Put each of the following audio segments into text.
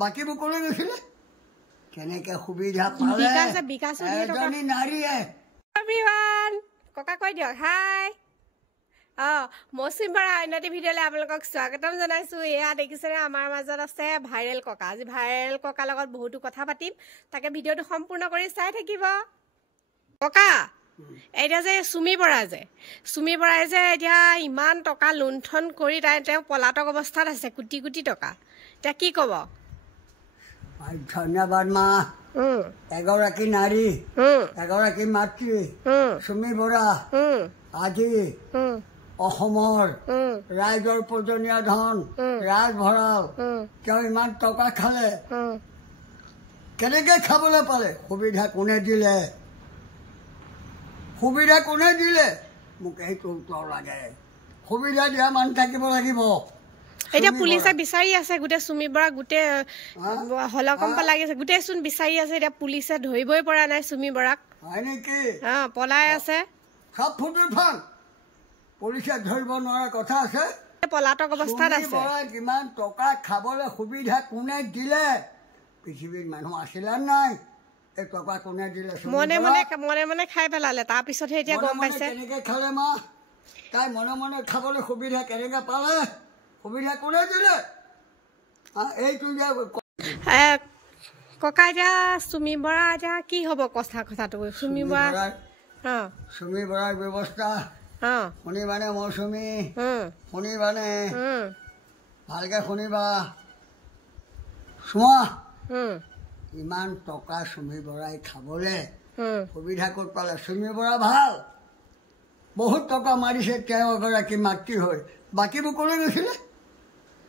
বাকীবোৰ ক'লৈ গৈছিলে কেনেকৈ সুবিধা পালে এজনী নাৰীয়ে এভৰিৱান ককা কৈ দিয়ক হাই মৌচুমী বৰা অন্য এটা ভিডিঅ'লৈ আপোনালোকক স্বাগতম জনাইছোঁ। এয়া দেখিছেনে আমাৰ মাজত আছে ভাইৰেল ককা। আজি ভাইৰেল ককাৰ লগত বহুতো কথা পাতিম, তাকে ভিডিঅ'টো সম্পূৰ্ণ কৰি চাই থাকিব। ককা এতিয়া যে চুমি বৰাই যে এতিয়া ইমান টকা লুণ্ঠন কৰি তেওঁ পলাতক অৱস্থাত আছে, কোটি কোটি টকা, এতিয়া কি ক'ব? ধন্যবাদ মা। এগৰাকী নাৰী, এগৰাকী মাতৃ চুমি বৰা আজি অসমৰ ৰাইজৰ প্ৰয়োজনীয় ধন ৰাজ ভঁৰাল তেওঁ ইমান টকা খালে, কেনেকৈ খাবলৈ পালে? সুবিধা কোনে দিলে? সুবিধা কোনে দিলে? মোক সেইটো উত্তৰ লাগে। সুবিধা দিয়া মানুহ থাকিব লাগিব। এতিয়া পুলিচে বিচাৰি আছে, গোটেই চুমি বৰা গোটেই হলকম্প লাগিছে, গোটেই চোন বিচাৰি আছে। এতিয়া পুলিচে ধৰিবই পৰা নাই চুমি বৰাক। হয় নেকি? পলাই আছে। সব ফুটুৰ ফান পুলিচে ধৰিব নোৱাৰা কথা আছে। পলাতক অৱস্থাত আছে। কিমান টকা খাবলৈ সুবিধা কোনে দিলে? পৃথিৱীত মানুহ আছিলে নাই? এই টকা কোনে দিলে? মনে মনে খাই পেলালে, তাৰপিছতহে এতিয়া গম পাইছে। কেনেকৈ খালে মা? তাই মনে মনে খাবলৈ সুবিধা কেনেকৈ পালে? সুবিধা কোনে দিলে? এইটো ককা এতিয়া চুমি বৰা এতিয়া কি হ'ব কথাটো? চুমি বৰাৰ ব্যৱস্থা শুনিবানে? মৌচুমী শুনিবানে? ভালকে শুনিবা। চোৱা ইমান টকা চুমি বৰাই খাবলে সুবিধা ক'ত পালে? চুমি বৰা ভাল, বহুত টকা মাৰিছে তেওঁ এগৰাকী মাতৃ হৈ। বাকীবোৰ ক'লৈ গৈছিলে?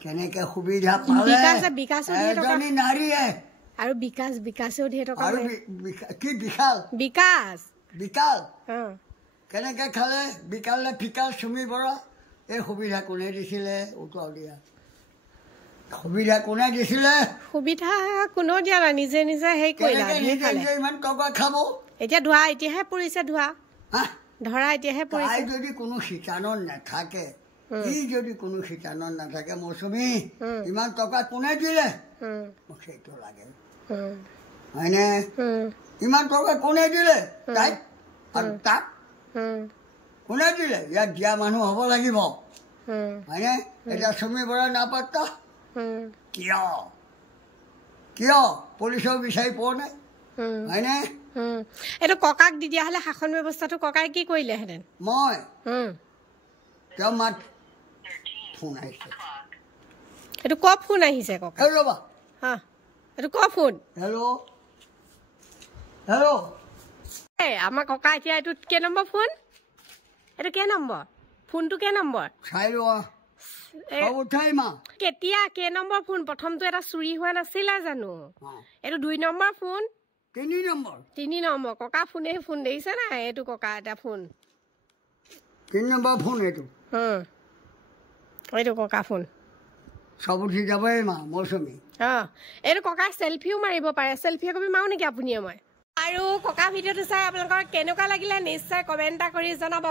কেনেকৈ সুবিধা পালে এজনী নাৰীয়ে? আৰু বিকাশেও ধেৰ টকা। কি বিশাল? বিকাল কেনেকৈ খালে? বিকাল নে ফিকাল চুমি বৰা? এই সুবিধা কোনে দিছিলে? উত্তৰ দিয়া। সুবিধা কোনে দিছিলে? সুবিধা কোনেও দিয়া নাই, নিজে হেৰি কৰিলে। ইমান টকা খাব? এতিয়া এতিয়াহে পৰিছে ধৰা এতিয়াহে পৰিছে। যদি কোনো শিতানত নাথাকে, ই যদি কোনো শিতানত নাথাকে, মৌচুমী ইমান টকা কোনে দিলে? মোক সেইটো লাগে, হয়নে? ইমান টকা কোনে দিলে তাইক? আৰু তাক কোনে দিলে? ইয়াত দিয়া মানুহ হ'ব লাগিব, হয়নে? এতিয়া চুমি বৰা নাপাত্তা কিয় পুলিচেও বিচাৰি পোৱা নাই, হয়নে? এইটো ককাক দি দিয়া হ'লে শাসন ব্যৱস্থাটো ককাই কি কৰিলেহেঁতেন? মই তেওঁ মাত ফোন আহিছে। এইটো ক ফোন আহিছে ককা? ৰ'বা, এইটো ক ফোন? হেল্ল'। আমাৰ ককা এতিয়া এইটো কেই নম্বৰ ফোন? এইটো কেই নম্বৰ ফোনটো? কেই নম্বৰ চাই লোৱা। কেতিয়া কেই নম্বৰ ফোন? প্ৰথমটো এটা চুৰি হোৱা নাছিলে জানো? এইটো 2 নম্বৰ ফোন। 3 নম্বৰ ককা ফোন দেখিছে নাই? এইটো ককা এটা ফোন 3 নম্বৰ ফোন। এইটো ককা ফোন চব উঠি যাবই মা মৌচুমী। এইটো ককাই চেলফিও মাৰিব পাৰে। চেলফি একপি মাৰো নেকি আপুনিয়ে মই? আৰু ককা ভিডিঅ'টো চাই আপোনালোকৰ কেনেকুৱা লাগিলে নিশ্চয় কমেণ্ট এটা কৰি জনাব।